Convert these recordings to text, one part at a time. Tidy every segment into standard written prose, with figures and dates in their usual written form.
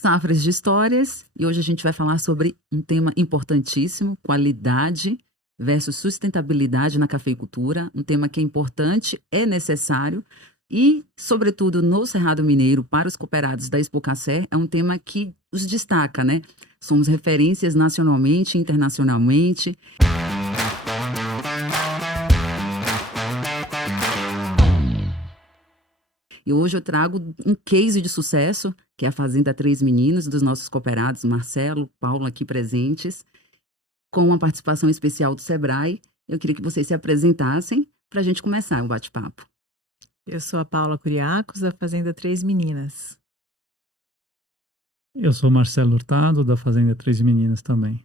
Safras de Histórias, e hoje a gente vai falar sobre um tema importantíssimo, qualidade versus sustentabilidade na cafeicultura, um tema que é importante, é necessário e, sobretudo, no Cerrado Mineiro, para os cooperados da Expocacé, é um tema que os destaca, né? Somos referências nacionalmente e internacionalmente. E hoje eu trago um case de sucesso, que é a Fazenda Três Meninos, dos nossos cooperados, Marcelo, Paulo aqui presentes, com uma participação especial do Sebrae. Eu queria que vocês se apresentassem para a gente começar o bate-papo. Eu sou a Paula Curiacos, da Fazenda Três Meninas. Eu sou Marcelo Hurtado, da Fazenda Três Meninas também.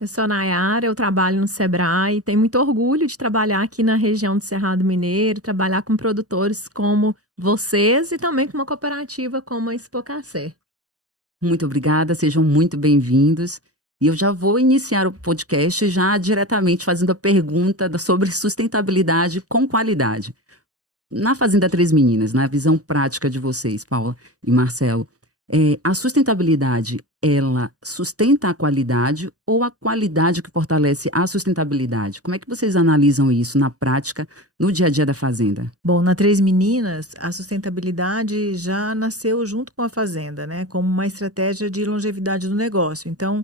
Eu sou a Nayara, eu trabalho no Sebrae, tenho muito orgulho de trabalhar aqui na região do Cerrado Mineiro, trabalhar com produtores como vocês e também com uma cooperativa como a Expocacé. Muito obrigada, sejam muito bem-vindos. E eu já vou iniciar o podcast já diretamente fazendo a pergunta sobre sustentabilidade com qualidade. Na Fazenda Três Meninas, na visão prática de vocês, Paula e Marcelo, a sustentabilidade, ela sustenta a qualidade ou a qualidade que fortalece a sustentabilidade? Como é que vocês analisam isso na prática, no dia a dia da fazenda? Bom, na Três Meninas, a sustentabilidade já nasceu junto com a fazenda, né? Como uma estratégia de longevidade do negócio. Então,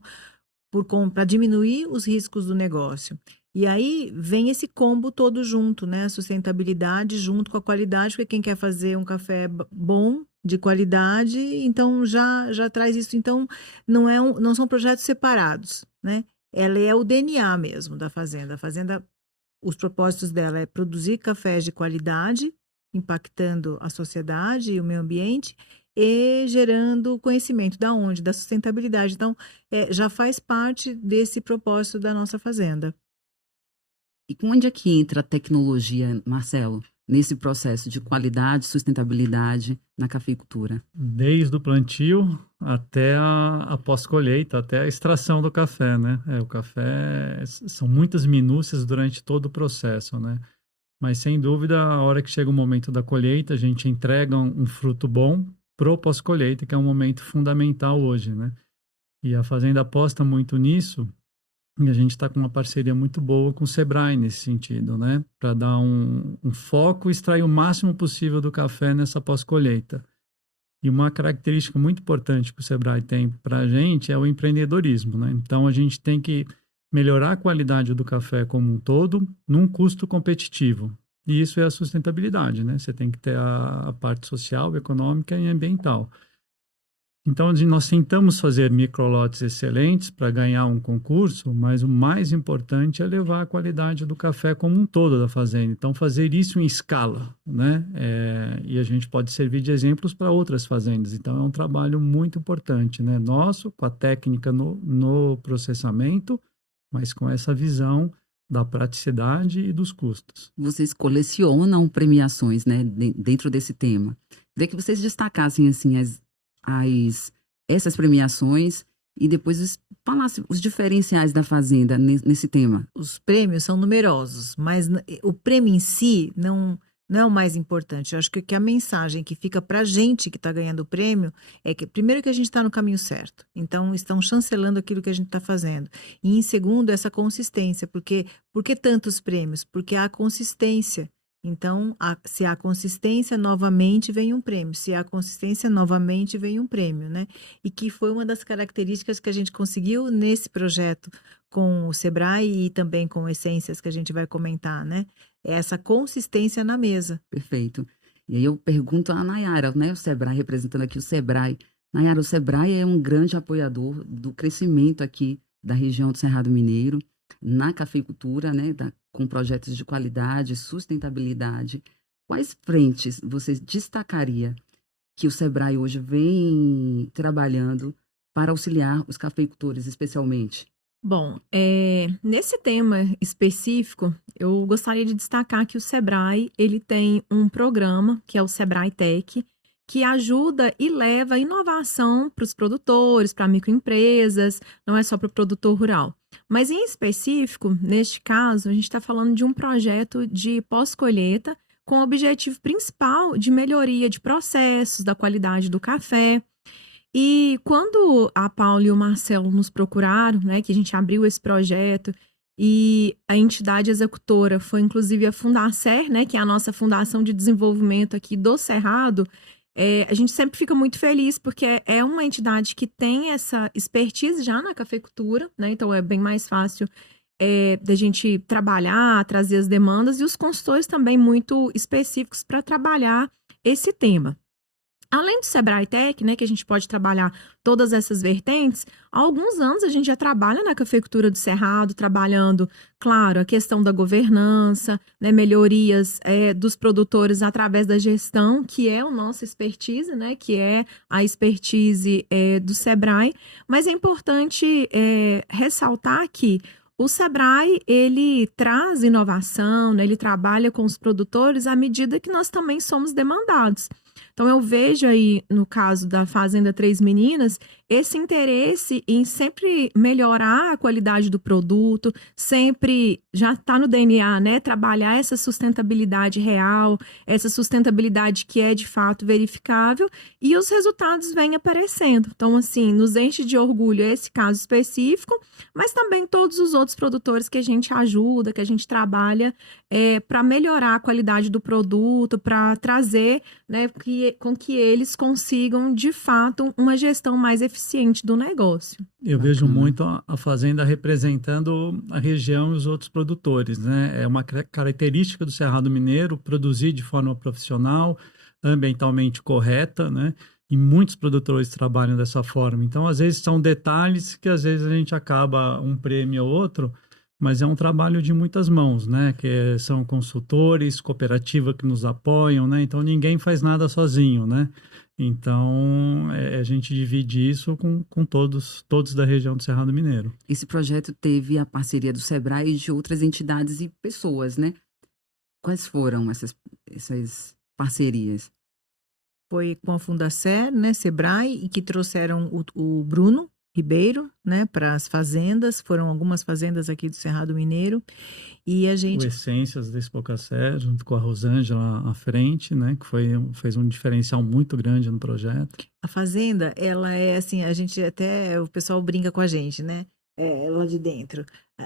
para diminuir os riscos do negócio. E aí vem esse combo todo junto, né? A sustentabilidade junto com a qualidade, porque quem quer fazer um café bom, de qualidade, então já traz isso. Então, não são projetos separados, né? Ela é o DNA mesmo da fazenda. A fazenda, os propósitos dela é produzir cafés de qualidade, impactando a sociedade e o meio ambiente, e gerando conhecimento. Da onde? Da sustentabilidade. Então, já faz parte desse propósito da nossa fazenda. E onde é que entra a tecnologia, Marcelo, nesse processo de qualidade e sustentabilidade na cafeicultura? Desde o plantio até a pós-colheita, até a extração do café, né? O café são muitas minúcias durante todo o processo, né? Mas, sem dúvida, a hora que chega o momento da colheita, a gente entrega um fruto bom pro pós-colheita, que é um momento fundamental hoje, né? E a fazenda aposta muito nisso. E a gente está com uma parceria muito boa com o Sebrae nesse sentido, né? Para dar um foco e extrair o máximo possível do café nessa pós-colheita. E uma característica muito importante que o Sebrae tem para a gente é o empreendedorismo, né? Então, a gente tem que melhorar a qualidade do café como um todo num custo competitivo. E isso é a sustentabilidade, né? Você tem que ter a parte social, econômica e ambiental. Então, nós tentamos fazer microlotes excelentes para ganhar um concurso, mas o mais importante é levar a qualidade do café como um todo da fazenda. Então, fazer isso em escala, né? E a gente pode servir de exemplos para outras fazendas. Então, é um trabalho muito importante, né? Nosso, com a técnica no processamento, mas com essa visão da praticidade e dos custos. Vocês colecionam premiações, né, dentro desse tema. Queria que vocês destacassem, assim, essas premiações e depois falassem os diferenciais da fazenda nesse tema. Os prêmios são numerosos, mas o prêmio em si não é o mais importante. Eu acho que a mensagem que fica para a gente que está ganhando o prêmio é que, primeiro, que a gente está no caminho certo. Então, estão chancelando aquilo que a gente está fazendo. E, em segundo, essa consistência. Por que tantos prêmios? Porque há consistência. Então, se há consistência, novamente vem um prêmio. Se há consistência, novamente vem um prêmio, né? E que foi uma das características que a gente conseguiu nesse projeto com o Sebrae e também com Essências, que a gente vai comentar, né? Essa consistência na mesa. Perfeito. E aí eu pergunto a Nayara, né? O Sebrae, representando aqui o Sebrae. Nayara, o Sebrae é um grande apoiador do crescimento aqui da região do Cerrado Mineiro, na cafeicultura, né? Com projetos de qualidade, sustentabilidade. Quais frentes você destacaria que o Sebrae hoje vem trabalhando para auxiliar os cafeicultores, especialmente? Bom, nesse tema específico, eu gostaria de destacar que o Sebrae, ele tem um programa, que é o Sebrae Tech, que ajuda e leva inovação para os produtores, para microempresas, não é só para o produtor rural. Mas, em específico, neste caso, a gente está falando de um projeto de pós-colheita com o objetivo principal de melhoria de processos, da qualidade do café. E quando a Paula e o Marcelo nos procuraram, né, que a gente abriu esse projeto, e a entidade executora foi inclusive a Fundacer, né, que é a nossa fundação de desenvolvimento aqui do Cerrado, a gente sempre fica muito feliz porque é uma entidade que tem essa expertise já na cafeicultura, né, então é bem mais fácil da gente trabalhar, trazer as demandas, e os consultores também muito específicos para trabalhar esse tema. Além do Sebrae Tech, né, que a gente pode trabalhar todas essas vertentes, há alguns anos a gente já trabalha na cafeicultura do Cerrado, trabalhando, claro, a questão da governança, né, melhorias dos produtores através da gestão, que é a nossa expertise, né, que é a expertise do Sebrae. Mas é importante ressaltar que o Sebrae, ele traz inovação, né, ele trabalha com os produtores à medida que nós também somos demandados. Então, eu vejo aí, no caso da Fazenda Três Meninas, esse interesse em sempre melhorar a qualidade do produto, sempre, já está no DNA, né? Trabalhar essa sustentabilidade real, essa sustentabilidade que é de fato verificável, e os resultados vêm aparecendo. Então, assim, nos enche de orgulho esse caso específico, mas também todos os outros produtores que a gente ajuda, que a gente trabalha para melhorar a qualidade do produto, para trazer, né, com que eles consigam, de fato, uma gestão mais eficiente do negócio. Eu vejo muito a fazenda representando a região e os outros produtores, né? É uma característica do Cerrado Mineiro produzir de forma profissional, ambientalmente correta, né? E muitos produtores trabalham dessa forma. Então, às vezes, são detalhes que, às vezes, a gente acaba um prêmio ou outro, mas é um trabalho de muitas mãos, né? Que são consultores, cooperativa que nos apoiam, né? Então, ninguém faz nada sozinho, né? Então, a gente divide isso com todos da região do Cerrado Mineiro. Esse projeto teve a parceria do Sebrae e de outras entidades e pessoas, né? Quais foram essas parcerias? Foi com a Fundacer, né, Sebrae, e que trouxeram o Bruno Ribeiro, né, para as fazendas. Foram algumas fazendas aqui do Cerrado Mineiro. E a gente... O Essências da Expocacé, junto com a Rosângela à frente, né, que fez um diferencial muito grande no projeto. A fazenda, ela é assim, a gente até, o pessoal brinca com a gente, né, lá de dentro.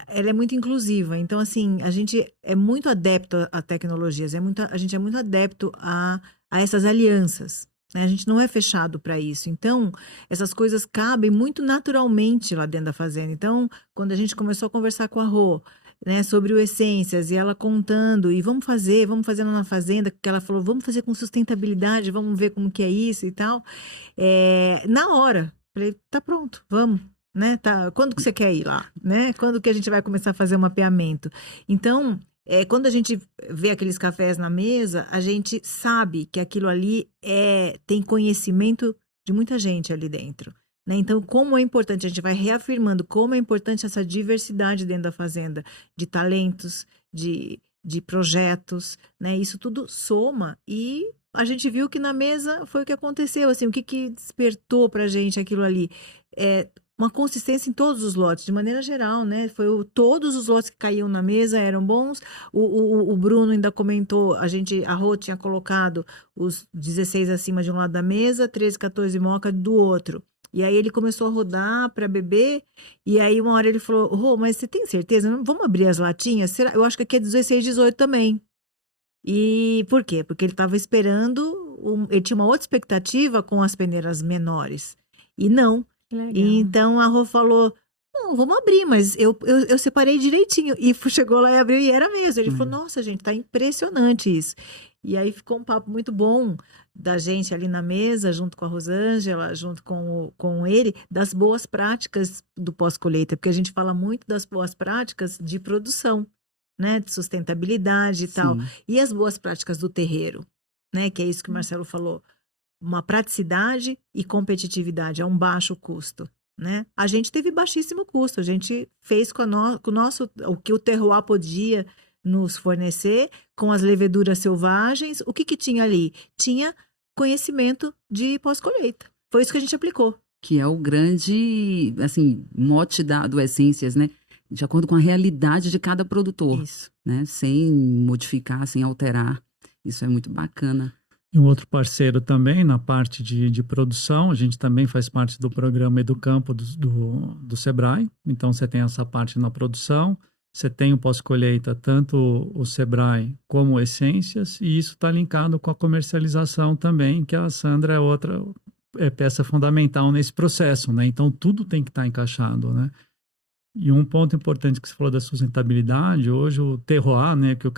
Ela é muito inclusiva, então assim, a gente é muito adepto a tecnologias, a gente é muito adepto a essas alianças. A gente não é fechado para isso. Então, essas coisas cabem muito naturalmente lá dentro da fazenda. Então, quando a gente começou a conversar com a Rô, né, sobre o Essências, e ela contando, e vamos fazer lá na fazenda, que ela falou, vamos fazer com sustentabilidade, vamos ver como que é isso e tal. Na hora, falei, tá pronto, vamos. Né? Tá, quando que você quer ir lá? Né? Quando que a gente vai começar a fazer o mapeamento? Então... quando a gente vê aqueles cafés na mesa, a gente sabe que aquilo ali tem conhecimento de muita gente ali dentro, né? Então, como é importante, a gente vai reafirmando como é importante essa diversidade dentro da fazenda, de talentos, de projetos, né? Isso tudo soma, e a gente viu que na mesa foi o que aconteceu, assim, o que despertou pra gente aquilo ali? Uma consistência em todos os lotes, de maneira geral, né? Todos os lotes que caíam na mesa eram bons. O Bruno ainda comentou, a Rô tinha colocado os 16 acima de um lado da mesa, 13, 14 moca do outro. E aí ele começou a rodar para beber, e aí uma hora ele falou, Rô, mas você tem certeza? Vamos abrir as latinhas? Será? Eu acho que aqui é 16, 18 também. E por quê? Porque ele estava esperando, ele tinha uma outra expectativa com as peneiras menores. E não. E então a Rô falou, não, vamos abrir, mas eu separei direitinho. E chegou lá e abriu, e era mesmo. Ele falou, nossa, gente, tá impressionante isso. E aí ficou um papo muito bom da gente ali na mesa, junto com a Rosângela, junto com ele, das boas práticas do pós-colheita, porque a gente fala muito das boas práticas de produção, né, de sustentabilidade e tal. E as boas práticas do terreiro, né, que é isso que o Marcelo falou. Uma praticidade e competitividade a um baixo custo, né? A gente teve baixíssimo custo, a gente fez com o nosso, o que o terroir podia nos fornecer, com as leveduras selvagens. O que tinha ali? Tinha conhecimento de pós-colheita. Foi isso que a gente aplicou. Que é o grande, assim, mote do Essências, né? De acordo com a realidade de cada produtor. Isso. Né? Sem modificar, sem alterar. Isso é muito bacana. E um outro parceiro também na parte de produção, a gente também faz parte do programa Educampo do Sebrae. Então, você tem essa parte na produção, você tem o pós-colheita, tanto o Sebrae como o Essências, e isso está linkado com a comercialização também, que a Sandra é outra peça fundamental nesse processo, né? Então, tudo tem que estar encaixado, né? E um ponto importante que você falou da sustentabilidade, hoje o terroir, né, que o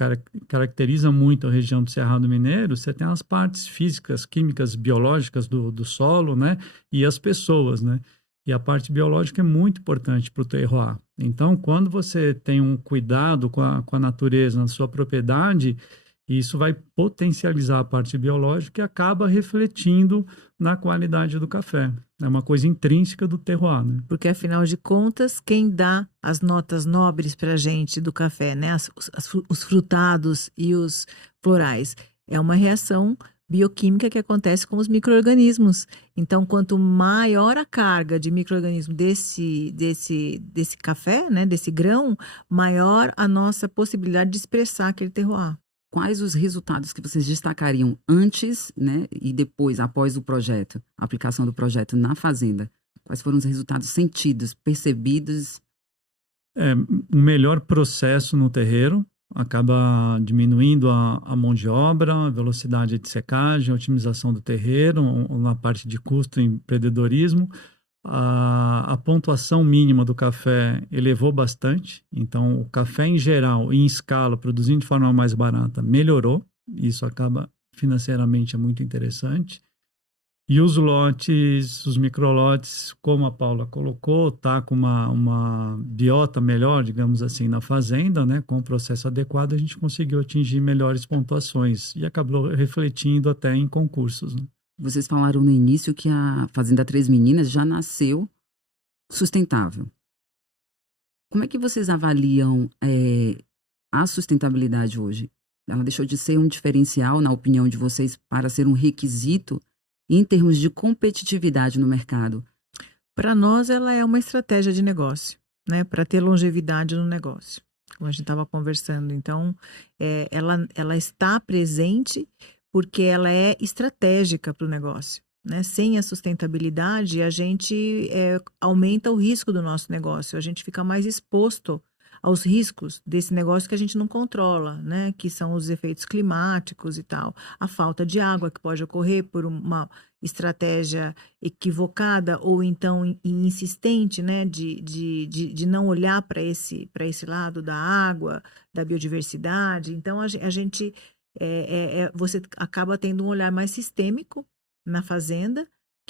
caracteriza muito a região do Cerrado Mineiro, você tem as partes físicas, químicas, biológicas do solo, né, e as pessoas, né? E a parte biológica é muito importante para o terroir. Então, quando você tem um cuidado com a natureza na sua propriedade, isso vai potencializar a parte biológica e acaba refletindo na qualidade do café. É uma coisa intrínseca do terroir, né? Porque, afinal de contas, quem dá as notas nobres para a gente do café, né? Os frutados e os florais, é uma reação bioquímica que acontece com os micro-organismos. Então, quanto maior a carga de micro-organismo desse café, né? Desse grão, maior a nossa possibilidade de expressar aquele terroir. Quais os resultados que vocês destacariam antes, né, e depois, após o projeto, a aplicação do projeto na fazenda? Quais foram os resultados sentidos, percebidos? Um melhor processo no terreiro, acaba diminuindo a mão de obra, a velocidade de secagem, a otimização do terreiro, na parte de custo e empreendedorismo. A pontuação mínima do café elevou bastante, então o café em geral, em escala, produzindo de forma mais barata, melhorou, isso acaba financeiramente é muito interessante. E os lotes, os microlotes, como a Paula colocou, tá com uma biota melhor, digamos assim, na fazenda, né? Com o processo adequado, a gente conseguiu atingir melhores pontuações e acabou refletindo até em concursos, né? Vocês falaram no início que a Fazenda Três Meninas já nasceu sustentável. Como é que vocês avaliam a sustentabilidade hoje? Ela deixou de ser um diferencial, na opinião de vocês, para ser um requisito em termos de competitividade no mercado? Para nós, ela é uma estratégia de negócio, né? Para ter longevidade no negócio, como a gente estava conversando. Então, ela está presente porque ela é estratégica para o negócio, né? Sem a sustentabilidade, a gente aumenta o risco do nosso negócio, a gente fica mais exposto aos riscos desse negócio que a gente não controla, né? Que são os efeitos climáticos e tal, a falta de água que pode ocorrer por uma estratégia equivocada ou então insistente, né? De não olhar para esse lado da água, da biodiversidade. Então, a gente você acaba tendo um olhar mais sistêmico na fazenda. O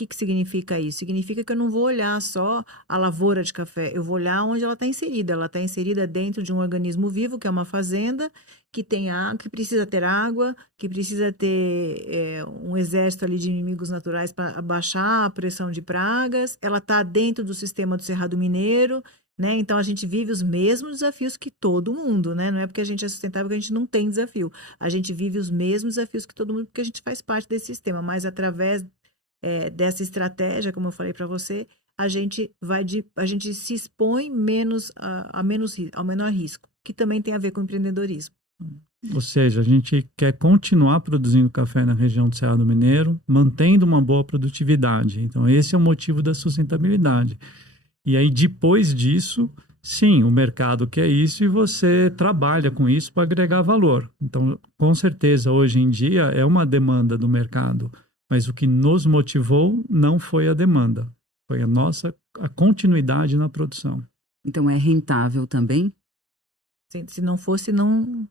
que significa isso? Significa que eu não vou olhar só a lavoura de café, eu vou olhar onde ela está inserida. Ela está inserida dentro de um organismo vivo, que é uma fazenda, que tem água, que precisa ter água, que precisa ter um exército ali de inimigos naturais para abaixar a pressão de pragas. Ela está dentro do sistema do Cerrado Mineiro, né? Então, a gente vive os mesmos desafios que todo mundo, né? Não é porque a gente é sustentável que a gente não tem desafio. A gente vive os mesmos desafios que todo mundo porque a gente faz parte desse sistema, mas através dessa estratégia, como eu falei para você, a gente se expõe menos ao menor risco, que também tem a ver com empreendedorismo. Ou seja, a gente quer continuar produzindo café na região do Cerrado Mineiro, mantendo uma boa produtividade. Então, esse é o motivo da sustentabilidade. E aí, depois disso, sim, o mercado quer isso e você trabalha com isso para agregar valor. Então, com certeza, hoje em dia, é uma demanda do mercado. Mas o que nos motivou não foi a demanda, foi a continuidade na produção. Então, é rentável também? Se não fosse, não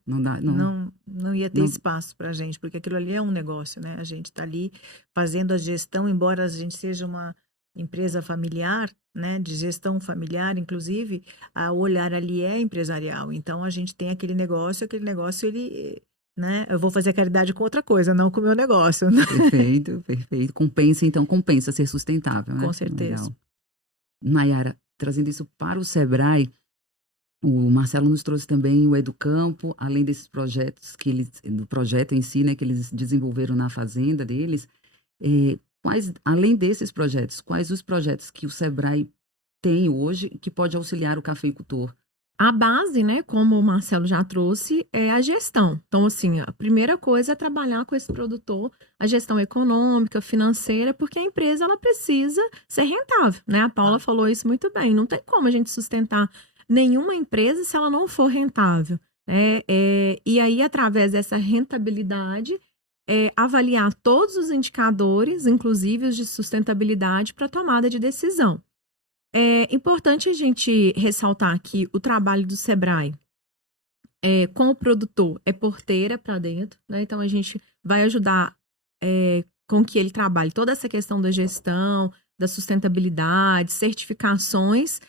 ia ter não, espaço para a gente, porque aquilo ali é um negócio, né? A gente está ali fazendo a gestão, embora a gente seja uma empresa familiar, né? De gestão familiar, inclusive, o olhar ali é empresarial. Então, a gente tem aquele negócio ele... Né? Eu vou fazer caridade com outra coisa, não com o meu negócio. Né? Perfeito, perfeito. Compensa ser sustentável, né? Com certeza. Legal. Nayara, trazendo isso para o Sebrae, o Marcelo nos trouxe também o Educampo, além desses projetos do projeto em si, né, que eles desenvolveram na fazenda deles. Além desses projetos, quais os projetos que o Sebrae tem hoje que pode auxiliar o cafeicultor A base, né, como o Marcelo já trouxe, é a gestão. Então, assim, a primeira coisa é trabalhar com esse produtor, a gestão econômica, financeira, porque a empresa ela precisa ser rentável, né? A Paula falou isso muito bem. Não tem como a gente sustentar nenhuma empresa se ela não for rentável. E aí, através dessa rentabilidade, avaliar todos os indicadores, inclusive os de sustentabilidade, para tomada de decisão. É importante a gente ressaltar que o trabalho do Sebrae com o produtor é porteira para dentro, né? Então a gente vai ajudar com que ele trabalhe toda essa questão da gestão, da sustentabilidade, certificações,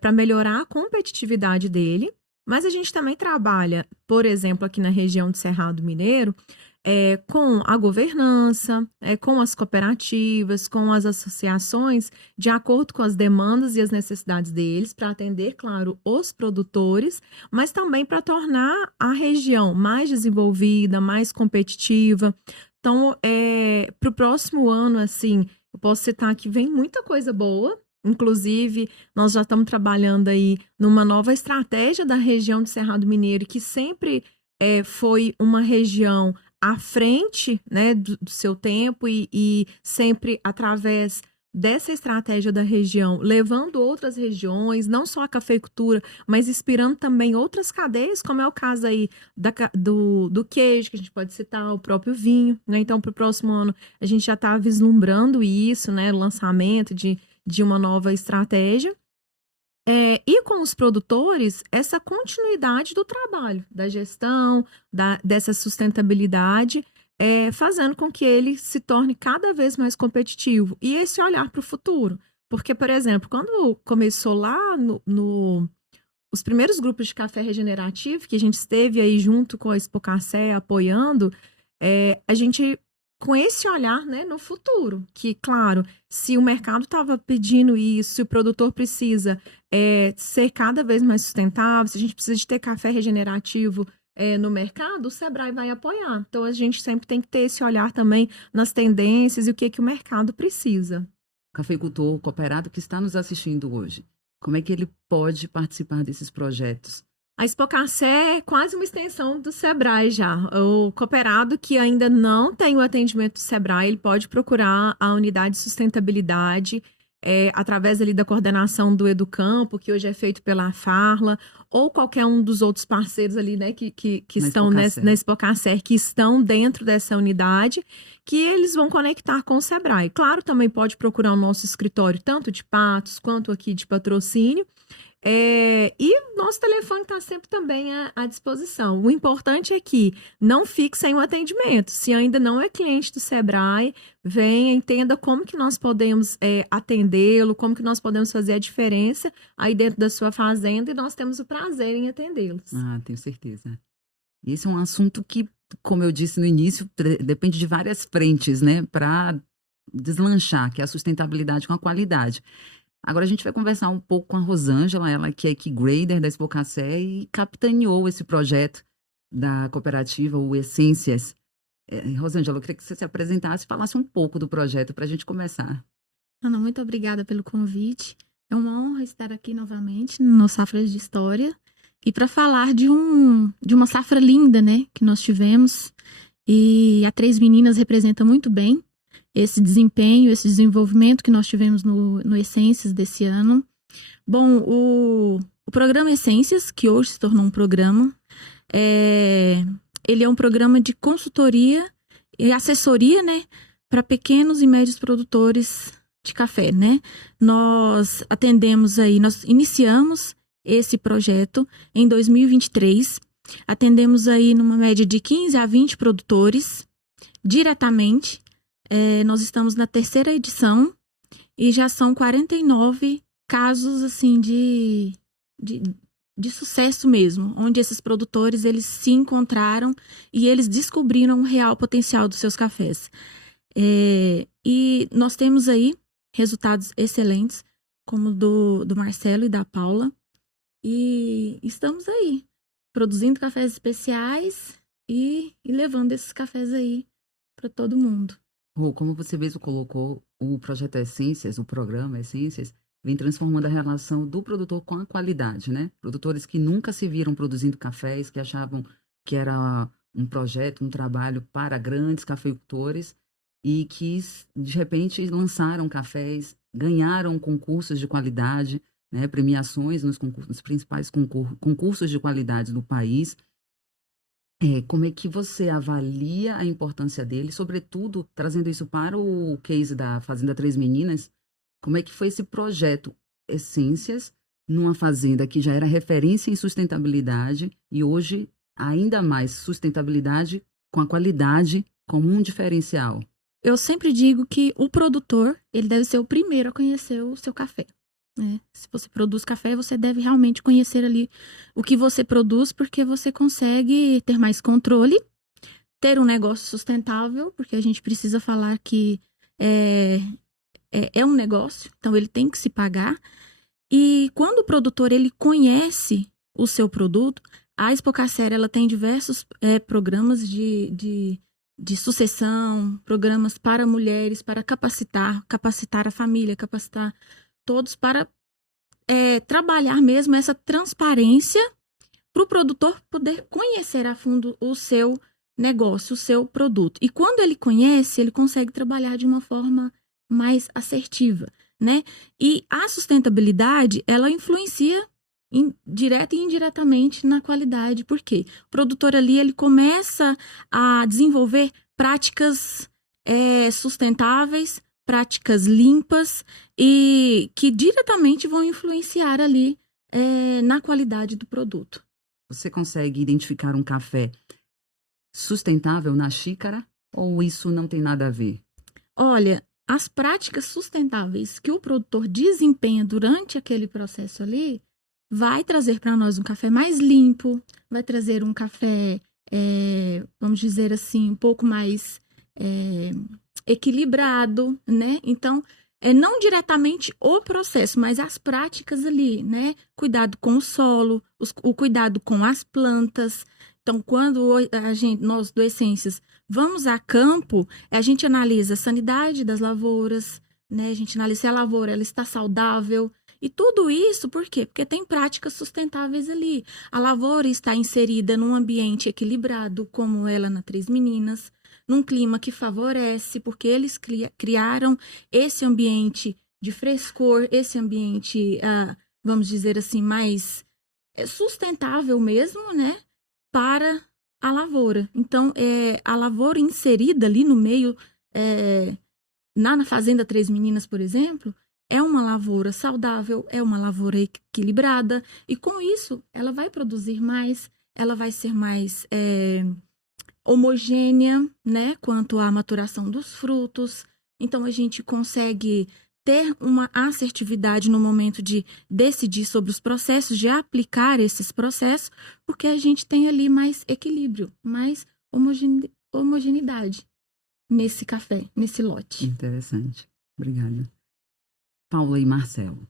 para melhorar a competitividade dele. Mas a gente também trabalha, por exemplo, aqui na região do Cerrado Mineiro, com a governança, com as cooperativas, com as associações, de acordo com as demandas e as necessidades deles, para atender, claro, os produtores, mas também para tornar a região mais desenvolvida, mais competitiva. Então, para o próximo ano, assim, eu posso citar que vem muita coisa boa. Inclusive, nós já estamos trabalhando aí numa nova estratégia da região do Cerrado Mineiro, que sempre foi uma região à frente, né, do seu tempo e sempre através dessa estratégia da região, levando outras regiões, não só a cafeicultura, mas inspirando também outras cadeias, como é o caso aí do queijo, que a gente pode citar, o próprio vinho, né? Então, para o próximo ano, a gente já está vislumbrando isso, né, o lançamento de uma nova estratégia. E com os produtores, essa continuidade do trabalho, da gestão, dessa sustentabilidade, fazendo com que ele se torne cada vez mais competitivo. E esse olhar para o futuro. Porque, por exemplo, quando começou lá os primeiros grupos de café regenerativo, que a gente esteve aí junto com a Expocafé apoiando, a gente com esse olhar, né, no futuro, que, claro, se o mercado estava pedindo isso, se o produtor precisa ser cada vez mais sustentável, se a gente precisa de ter café regenerativo no mercado, o Sebrae vai apoiar. Então, a gente sempre tem que ter esse olhar também nas tendências e o que o mercado precisa. O cafeicultor cooperado que está nos assistindo hoje, como é que ele pode participar desses projetos? A Expocafé é quase uma extensão do Sebrae já. O cooperado que ainda não tem o atendimento do Sebrae, ele pode procurar a unidade de sustentabilidade através ali da coordenação do Educampo, que hoje é feito pela Farla, ou qualquer um dos outros parceiros ali, né, que estão na Expocafé, que estão dentro dessa unidade, que eles vão conectar com o Sebrae. Claro, também pode procurar o nosso escritório, tanto de Patos quanto aqui de Patrocínio. E nosso telefone está sempre também à disposição. O importante é que não fique sem o atendimento. Se ainda não é cliente do Sebrae, venha, entenda como que nós podemos atendê-lo, como que nós podemos fazer a diferença aí dentro da sua fazenda, e nós temos o prazer em atendê-los. Tenho certeza. Esse é um assunto que, como eu disse no início, depende de várias frentes, né, para deslanchar, que é a sustentabilidade com a qualidade. Agora a gente vai conversar um pouco com a Rosângela, ela que é key grader da Expocafé e capitaneou esse projeto da cooperativa, o Essências. Rosângela, eu queria que você se apresentasse e falasse um pouco do projeto para a gente começar. Ana, muito obrigada pelo convite. É uma honra estar aqui novamente no Safras de História e para falar de uma safra linda, né, que nós tivemos. E a Três Meninas representa muito bem esse desempenho, esse desenvolvimento que nós tivemos no Essências desse ano. Bom, o programa Essências, que hoje se tornou um programa, ele é um programa de consultoria e assessoria, né, para pequenos e médios produtores de café, né? Nós iniciamos esse projeto em 2023, atendemos aí numa média de 15 a 20 produtores diretamente. Nós estamos na 3ª edição e já são 49 casos assim de sucesso mesmo, onde esses produtores eles se encontraram e eles descobriram o real potencial dos seus cafés. E nós temos aí resultados excelentes, como do Marcelo e da Paula, e estamos aí produzindo cafés especiais e levando esses cafés aí para todo mundo. Como você mesmo colocou, o projeto Essências, o programa Essências, vem transformando a relação do produtor com a qualidade, né? Produtores que nunca se viram produzindo cafés, que achavam que era um projeto, um trabalho para grandes cafeicultores e que, de repente, lançaram cafés, ganharam concursos de qualidade, né? Premiações nos principais concursos de qualidade do país. Como é que você avalia a importância dele, sobretudo trazendo isso para o case da Fazenda Três Meninas? Como é que foi esse projeto Essências numa fazenda que já era referência em sustentabilidade e hoje ainda mais sustentabilidade com a qualidade como um diferencial? Eu sempre digo que o produtor, ele deve ser o primeiro a conhecer o seu café, né? Se você produz café, você deve realmente conhecer ali o que você produz, porque você consegue ter mais controle, ter um negócio sustentável, porque a gente precisa falar que é um negócio, então ele tem que se pagar. E quando o produtor ele conhece o seu produto, a Expocacer, ela tem diversos programas de sucessão, programas para mulheres, para capacitar a família, capacitar todos para trabalhar mesmo essa transparência para o produtor poder conhecer a fundo o seu negócio, o seu produto. E quando ele conhece, ele consegue trabalhar de uma forma mais assertiva, né? E a sustentabilidade, ela influencia direta e indiretamente na qualidade. Por quê? O produtor ali, ele começa a desenvolver práticas sustentáveis, práticas limpas e que diretamente vão influenciar ali na qualidade do produto. Você consegue identificar um café sustentável na xícara ou isso não tem nada a ver? Olha, as práticas sustentáveis que o produtor desempenha durante aquele processo ali vai trazer para nós um café mais limpo, vai trazer um café, vamos dizer assim, um pouco mais equilibrado, né? Então, não diretamente o processo, mas as práticas ali, né? Cuidado com o solo, o cuidado com as plantas. Então, quando nós do Essências vamos a campo, a gente analisa a sanidade das lavouras, né? A gente analisa se a lavoura ela está saudável. E tudo isso, por quê? Porque tem práticas sustentáveis ali. A lavoura está inserida num ambiente equilibrado, como ela na Três Meninas, num clima que favorece, porque eles criaram esse ambiente de frescor, esse ambiente, vamos dizer assim, mais sustentável mesmo, né? Para a lavoura. Então, a lavoura inserida ali no meio, na Fazenda Três Meninas, por exemplo, é uma lavoura saudável, é uma lavoura equilibrada, e com isso ela vai produzir mais, ela vai ser mais homogênea, né, quanto à maturação dos frutos. Então, a gente consegue ter uma assertividade no momento de decidir sobre os processos, de aplicar esses processos, porque a gente tem ali mais equilíbrio, mais homogeneidade nesse café, nesse lote. Interessante. Obrigada. Paula e Marcelo,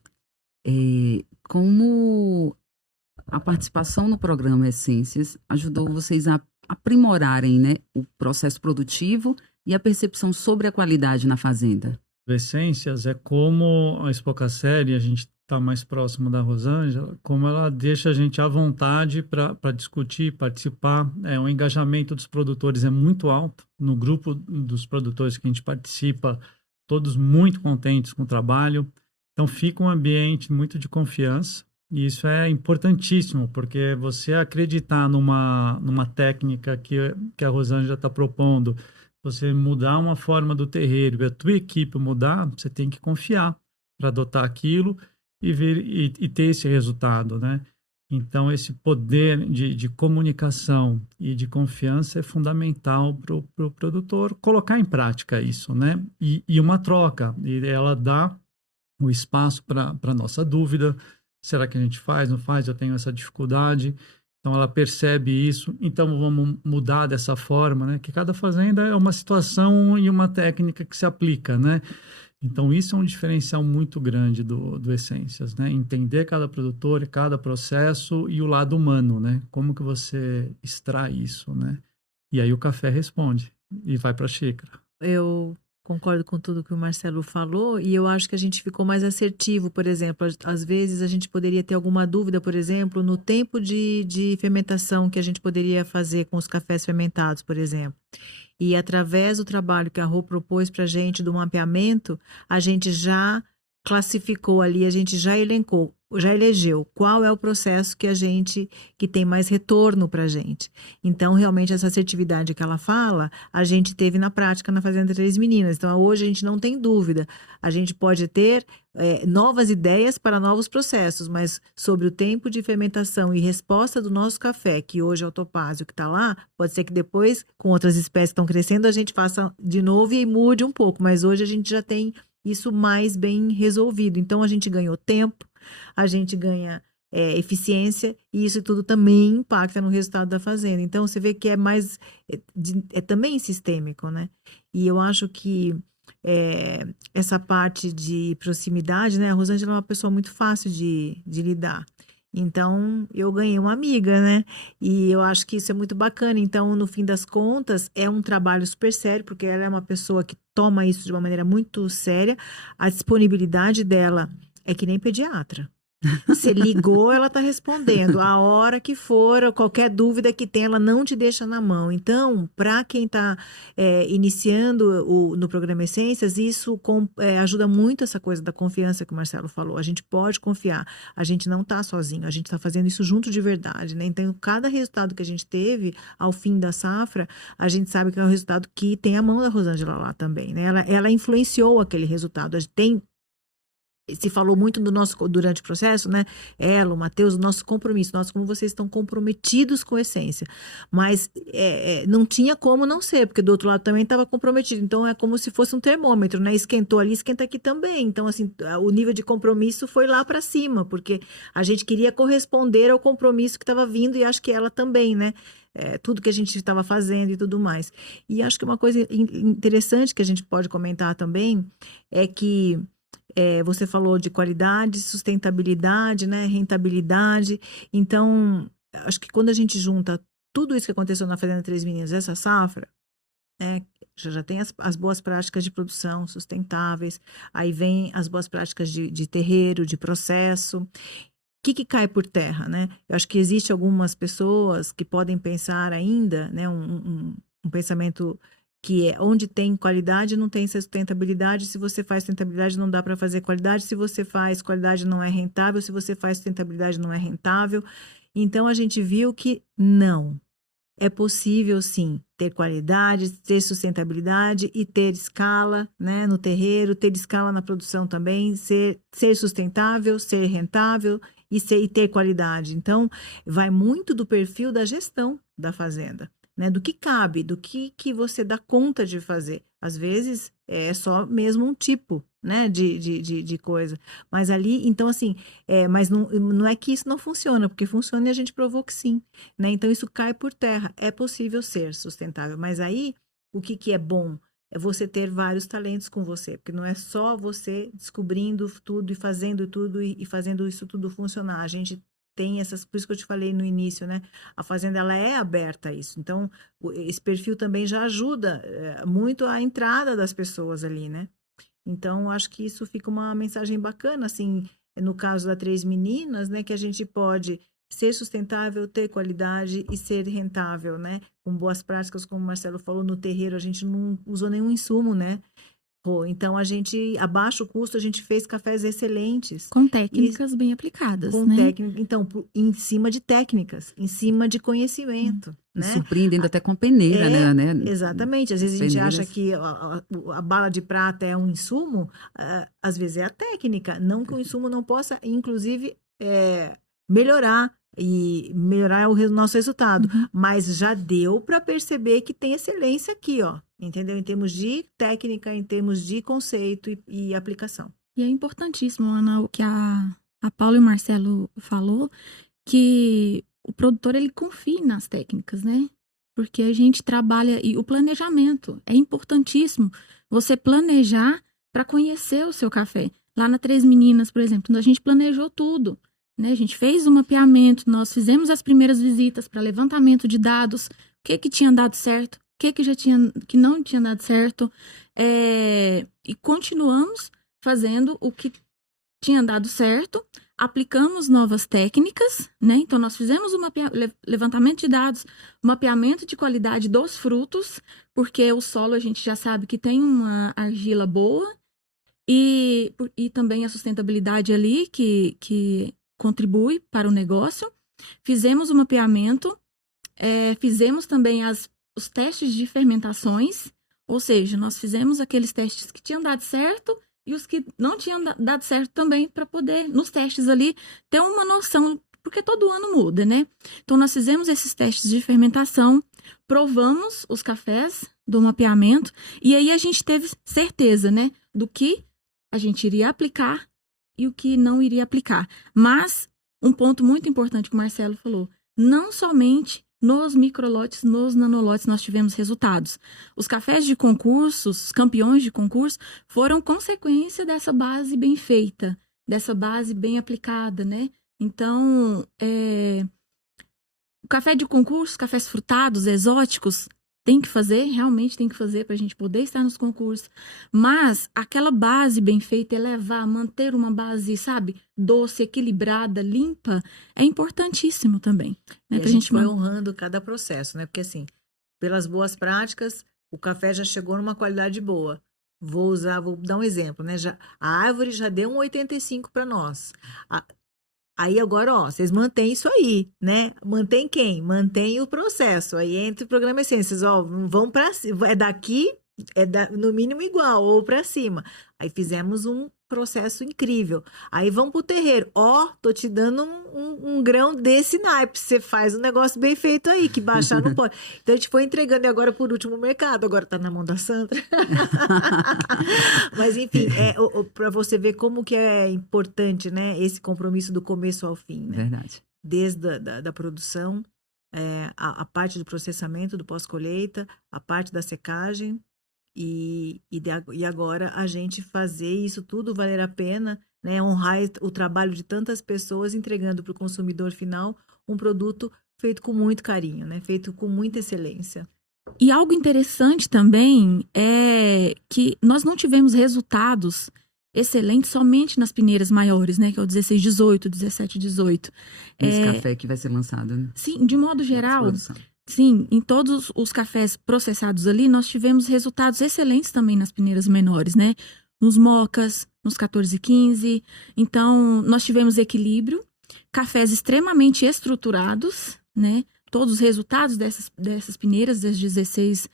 como a participação no programa Essências ajudou vocês a aprimorarem, né, o processo produtivo e a percepção sobre a qualidade na fazenda? Essências é como a Expocacer, a gente está mais próximo da Rosângela, como ela deixa a gente à vontade para discutir, participar. O engajamento dos produtores é muito alto. No grupo dos produtores que a gente participa, todos muito contentes com o trabalho. Então fica um ambiente muito de confiança. E isso é importantíssimo, porque você acreditar numa técnica que a Rosângela está propondo, você mudar uma forma do terreiro e a tua equipe mudar, você tem que confiar para adotar aquilo e ter esse resultado, né? Então, esse poder de comunicação e de confiança é fundamental para o produtor colocar em prática isso, né? E uma troca, e ela dá o espaço para a nossa dúvida. Será que a gente faz, não faz? Eu tenho essa dificuldade. Então, ela percebe isso. Então, vamos mudar dessa forma, né? Que cada fazenda é uma situação e uma técnica que se aplica, né? Então, isso é um diferencial muito grande do Essências, né? Entender cada produtor, cada processo e o lado humano, né? Como que você extrai isso, né? E aí o café responde e vai para a xícara. Eu Concordo com tudo que o Marcelo falou e eu acho que a gente ficou mais assertivo, por exemplo, às vezes a gente poderia ter alguma dúvida, por exemplo, no tempo de fermentação que a gente poderia fazer com os cafés fermentados, por exemplo. E através do trabalho que a Rô propôs para a gente do mapeamento, a gente já classificou ali, a gente já elencou, já elegeu qual é o processo que tem mais retorno para a gente. Então, realmente, essa assertividade que ela fala, a gente teve na prática na Fazenda Três Meninas. Então, hoje a gente não tem dúvida. A gente pode ter novas ideias para novos processos, mas sobre o tempo de fermentação e resposta do nosso café, que hoje é o topázio que está lá, pode ser que depois, com outras espécies que estão crescendo, a gente faça de novo e mude um pouco, mas hoje a gente já tem isso mais bem resolvido. Então, a gente ganhou tempo, a gente ganha eficiência e isso tudo também impacta no resultado da fazenda. Então, você vê que é mais, também sistêmico, né? E eu acho que essa parte de proximidade, né? A Rosângela é uma pessoa muito fácil de lidar. Então, eu ganhei uma amiga, né? E eu acho que isso é muito bacana. Então, no fim das contas, é um trabalho super sério, porque ela é uma pessoa que toma isso de uma maneira muito séria. A disponibilidade dela é que nem pediatra. Você ligou, ela está respondendo. A hora que for, qualquer dúvida que tem, ela não te deixa na mão. Então, para quem está iniciando no programa Essências, isso ajuda muito essa coisa da confiança que o Marcelo falou. A gente pode confiar. A gente não está sozinho. A gente está fazendo isso junto de verdade, né? Então, cada resultado que a gente teve ao fim da safra, a gente sabe que é um resultado que tem a mão da Rosângela lá também, né? Ela influenciou aquele resultado. A gente se falou muito durante o processo, né? Ela, o Matheus, o nosso compromisso, como vocês estão comprometidos com a essência. Mas não tinha como não ser, porque do outro lado também estava comprometido. Então, é como se fosse um termômetro, né? Esquentou ali, esquenta aqui também. Então, assim, o nível de compromisso foi lá para cima, porque a gente queria corresponder ao compromisso que estava vindo e acho que ela também, né? Tudo que a gente estava fazendo e tudo mais. E acho que uma coisa interessante que a gente pode comentar também é que você falou de qualidade, sustentabilidade, né, rentabilidade. Então, acho que quando a gente junta tudo isso que aconteceu na Fazenda Três Meninas, essa safra, já tem as boas práticas de produção sustentáveis, aí vem as boas práticas de terreiro, de processo. O que cai por terra, né? Eu acho que existe algumas pessoas que podem pensar ainda, né, um pensamento que onde tem qualidade não tem sustentabilidade, se você faz sustentabilidade não dá para fazer qualidade, se você faz qualidade não é rentável, se você faz sustentabilidade não é rentável. Então, a gente viu que não. É possível, sim, ter qualidade, ter sustentabilidade e ter escala, né, no terreiro, ter escala na produção também, ser sustentável, ser rentável e ter qualidade. Então, vai muito do perfil da gestão da fazenda. Né, do que cabe, do que você dá conta de fazer. Às vezes é só mesmo um tipo, né, de coisa. Mas ali, então assim, mas não é que isso não funciona, porque funciona e a gente provou que sim. Né? Então isso cai por terra. É possível ser sustentável. Mas aí, o que é bom? É você ter vários talentos com você, porque não é só você descobrindo tudo e fazendo tudo e fazendo isso tudo funcionar. A gente tem por isso que eu te falei no início, né? A fazenda, ela é aberta a isso. Então, esse perfil também já ajuda muito a entrada das pessoas ali, né? Então, acho que isso fica uma mensagem bacana, assim, no caso da Três Meninas, né? Que a gente pode ser sustentável, ter qualidade e ser rentável, né? Com boas práticas, como o Marcelo falou, no terreiro a gente não usou nenhum insumo, né? Então, a gente, a baixo custo, a gente fez cafés excelentes. Com técnicas bem aplicadas, né? Então, em cima de técnicas, em cima de conhecimento, né? Surpreendendo até com peneira, né? Exatamente. Às vezes a gente acha que a bala de prata é um insumo, às vezes é a técnica. Não que o insumo não possa, inclusive, melhorar o nosso resultado. Mas já deu para perceber que tem excelência aqui, ó. Entendeu? Em termos de técnica, em termos de conceito e aplicação. E é importantíssimo, Ana, o que a Paula e o Marcelo falou, que o produtor, ele confie nas técnicas, né? Porque a gente trabalha, e o planejamento é importantíssimo. Você planejar para conhecer o seu café. Lá na Três Meninas, por exemplo, a gente planejou tudo, né? A gente fez o mapeamento, nós fizemos as primeiras visitas para levantamento de dados, o que tinha dado certo, que não tinha dado certo, E continuamos fazendo o que tinha dado certo, aplicamos novas técnicas, né? Então, nós fizemos um levantamento de dados, mapeamento de qualidade dos frutos, porque o solo a gente já sabe que tem uma argila boa, e também a sustentabilidade ali que contribui para o negócio. Fizemos o mapeamento, fizemos também os testes de fermentações, ou seja, nós fizemos aqueles testes que tinham dado certo e os que não tinham dado certo também, para poder, nos testes ali, ter uma noção, porque todo ano muda, né? Então, nós fizemos esses testes de fermentação, provamos os cafés do mapeamento, e aí a gente teve certeza, né, do que a gente iria aplicar e o que não iria aplicar. Mas, um ponto muito importante que o Marcelo falou, não somente nos microlotes, nos nanolotes, nós tivemos resultados. Os cafés de concursos, os campeões de concurso, foram consequência dessa base bem feita, dessa base bem aplicada, né? Então, o café de concurso, cafés frutados, exóticos, realmente tem que fazer para a gente poder estar nos concursos. Mas aquela base bem feita, manter uma base, sabe, doce, equilibrada, limpa, é importantíssimo também. Né? E a gente foi honrando cada processo, né? Porque assim, pelas boas práticas, o café já chegou numa qualidade boa. Vou dar um exemplo, né? A árvore já deu um 85 para nós. Aí agora, vocês mantêm isso aí, né? Mantém quem? Mantém o processo. Aí entra o programa Essências, vão para cima. No mínimo igual, ou para cima. Aí fizemos um processo incrível. Aí vamos pro terreiro. Tô te dando um grão desse naipe. Você faz um negócio bem feito aí, que baixar não pode. Então a gente foi entregando, e agora por último o mercado. Agora tá na mão da Sandra. Mas enfim, para você ver como que é importante, né, esse compromisso do começo ao fim, né? Verdade. Desde da produção, a parte do processamento, do pós-colheita, a parte da secagem, e agora a gente fazer isso tudo valer a pena, né? Honrar o trabalho de tantas pessoas, entregando para o consumidor final um produto feito com muito carinho, né? Feito com muita excelência. E algo interessante também é que nós não tivemos resultados excelentes somente nas peneiras maiores, né? Que é o 16-18, 17-18. Esse café que vai ser lançado, né? Sim, de modo geral. Sim, em todos os cafés processados ali, nós tivemos resultados excelentes também nas peneiras menores, né? Nos mocas, nos 14-15. Então, nós tivemos equilíbrio, cafés extremamente estruturados, né? Todos os resultados dessas peneiras, das 16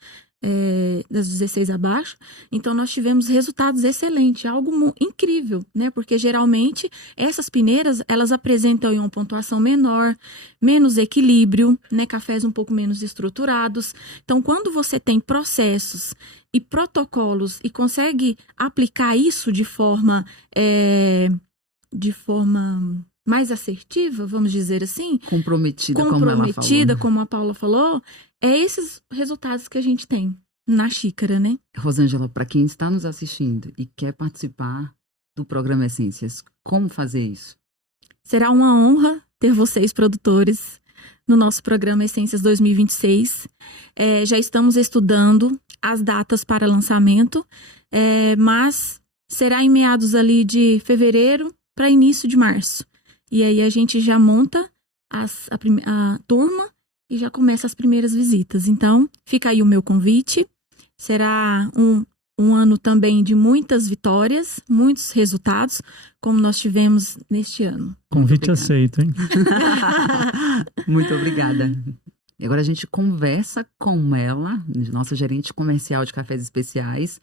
abaixo. Então, nós tivemos resultados excelentes, algo incrível, né? Porque, geralmente, essas peneiras, elas apresentam uma pontuação menor, menos equilíbrio, né? Cafés um pouco menos estruturados. Então, quando você tem processos e protocolos e consegue aplicar isso de forma mais assertiva, vamos dizer assim. Comprometida, como ela falou. Como a Paula falou, esses resultados que a gente tem na xícara, né? Rosângela, para quem está nos assistindo e quer participar do programa Essências, como fazer isso? Será uma honra ter vocês, produtores, no nosso programa Essências 2026. Já estamos estudando as datas para lançamento, mas será em meados ali de fevereiro para início de março. E aí a gente já monta a turma e já começa as primeiras visitas. Então, fica aí o meu convite. Será um ano também de muitas vitórias, muitos resultados, como nós tivemos neste ano. Convite aceito, hein? Muito obrigada. E agora a gente conversa com ela, nossa gerente comercial de cafés especiais,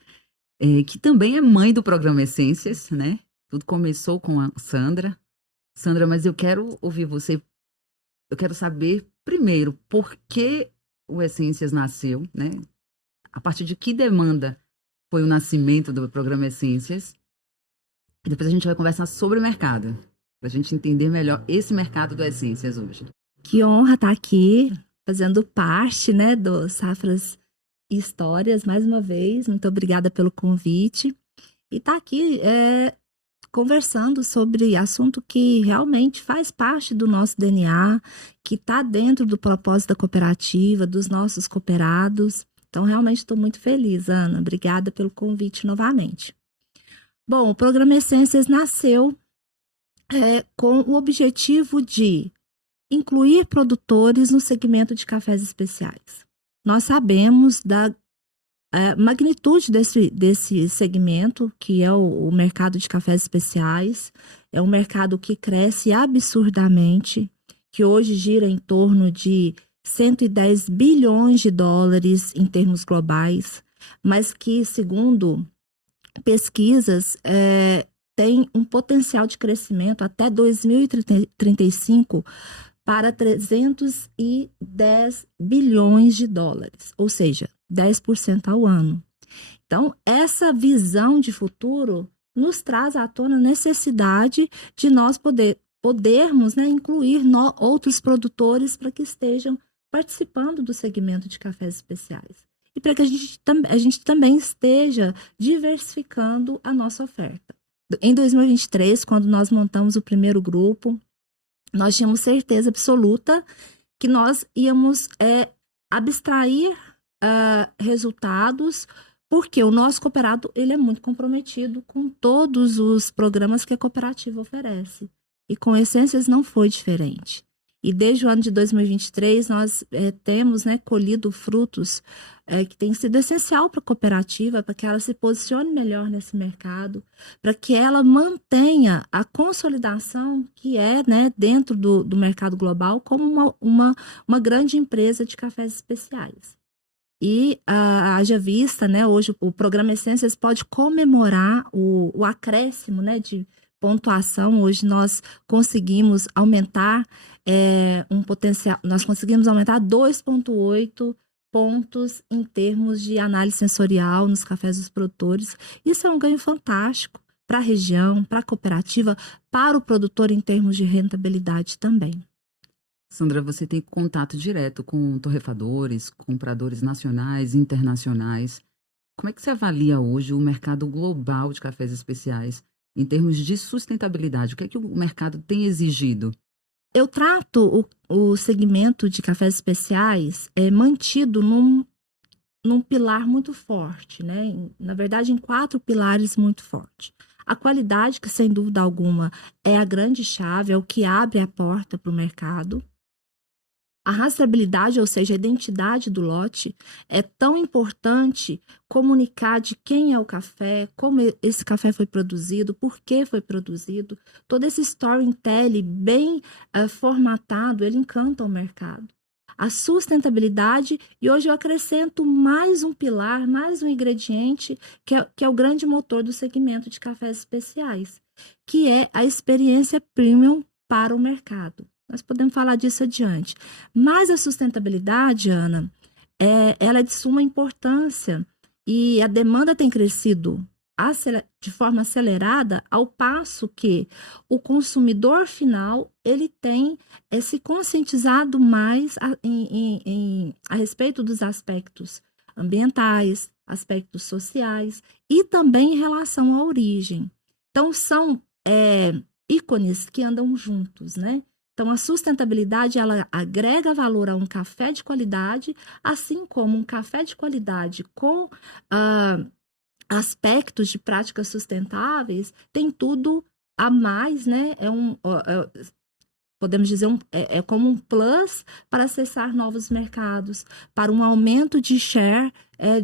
que também é mãe do programa Essências, né? Tudo começou com a Sandra. Sandra, mas eu quero ouvir você. Eu quero saber, primeiro, por que o Essências nasceu, né? A partir de que demanda foi o nascimento do programa Essências? E depois a gente vai conversar sobre o mercado, para a gente entender melhor esse mercado do Essências hoje. Que honra estar aqui, fazendo parte, né, do Safras e Histórias, mais uma vez. Muito obrigada pelo convite. E estar aqui conversando sobre assunto que realmente faz parte do nosso DNA, que está dentro do propósito da cooperativa, dos nossos cooperados. Então, realmente estou muito feliz, Ana. Obrigada pelo convite novamente. Bom, o programa Essências nasceu com o objetivo de incluir produtores no segmento de cafés especiais. Nós sabemos da magnitude desse segmento, que é o mercado de cafés especiais. É um mercado que cresce absurdamente, que hoje gira em torno de 110 bilhões de dólares em termos globais, mas que, segundo pesquisas, tem um potencial de crescimento até 2035 para 310 bilhões de dólares, ou seja, 10% ao ano. Então, essa visão de futuro nos traz à tona a necessidade de nós podermos, né, incluir outros produtores para que estejam participando do segmento de cafés especiais. E para que a gente também esteja diversificando a nossa oferta. Em 2023, quando nós montamos o primeiro grupo, nós tínhamos certeza absoluta que nós íamos abstrair resultados, porque o nosso cooperado ele é muito comprometido com todos os programas que a cooperativa oferece. E com Essências não foi diferente. E desde o ano de 2023, nós temos, né, colhido frutos que têm sido essencial para a cooperativa, para que ela se posicione melhor nesse mercado, para que ela mantenha a consolidação que né, dentro do mercado global como uma grande empresa de cafés especiais. E haja vista, né, hoje o programa Essências pode comemorar o acréscimo, né, de pontuação. Hoje nós conseguimos aumentar um potencial, nós conseguimos aumentar 2,8 pontos em termos de análise sensorial nos cafés dos produtores. Isso é um ganho fantástico para a região, para a cooperativa, para o produtor em termos de rentabilidade também. Sandra, você tem contato direto com torrefadores, compradores nacionais e internacionais. Como é que você avalia hoje o mercado global de cafés especiais em termos de sustentabilidade? O que é que o mercado tem exigido? Eu trato o segmento de cafés especiais mantido num pilar muito forte, né? Na verdade, em 4 pilares muito fortes. A qualidade, que sem dúvida alguma é a grande chave, é o que abre a porta para o mercado. A rastreabilidade, ou seja, a identidade do lote, é tão importante comunicar de quem é o café, como esse café foi produzido, por que foi produzido. Todo esse storytelling bem formatado, ele encanta o mercado. A sustentabilidade, e hoje eu acrescento mais um pilar, mais um ingrediente, que é o grande motor do segmento de cafés especiais, que é a experiência premium para o mercado. Nós podemos falar disso adiante. Mas a sustentabilidade, Ana, ela é de suma importância e a demanda tem crescido de forma acelerada, ao passo que o consumidor final ele tem se conscientizado mais a respeito dos aspectos ambientais, aspectos sociais e também em relação à origem. Então, são ícones que andam juntos, né? Então, a sustentabilidade, ela agrega valor a um café de qualidade, assim como um café de qualidade com aspectos de práticas sustentáveis, tem tudo a mais, né? Podemos dizer, é como um plus para acessar novos mercados, para um aumento de share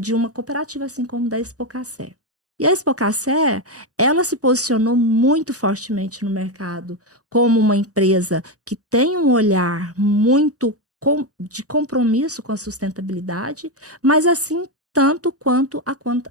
de uma cooperativa, assim como da Expocacé. E a Expocacé, ela se posicionou muito fortemente no mercado como uma empresa que tem um olhar muito de compromisso com a sustentabilidade, mas assim tanto quanto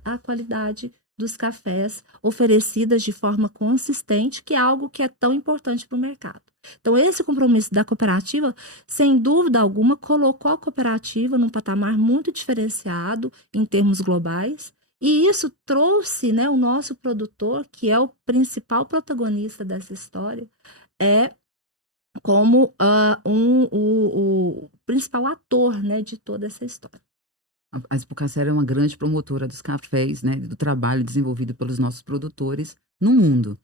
a qualidade dos cafés oferecidas de forma consistente, que é algo que é tão importante para o mercado. Então, esse compromisso da cooperativa, sem dúvida alguma, colocou a cooperativa num patamar muito diferenciado em termos globais. E isso trouxe, né, o nosso produtor, que é o principal protagonista dessa história, como o principal ator, né, de toda essa história. A Expocacé é uma grande promotora dos cafés, né, do trabalho desenvolvido pelos nossos produtores no mundo.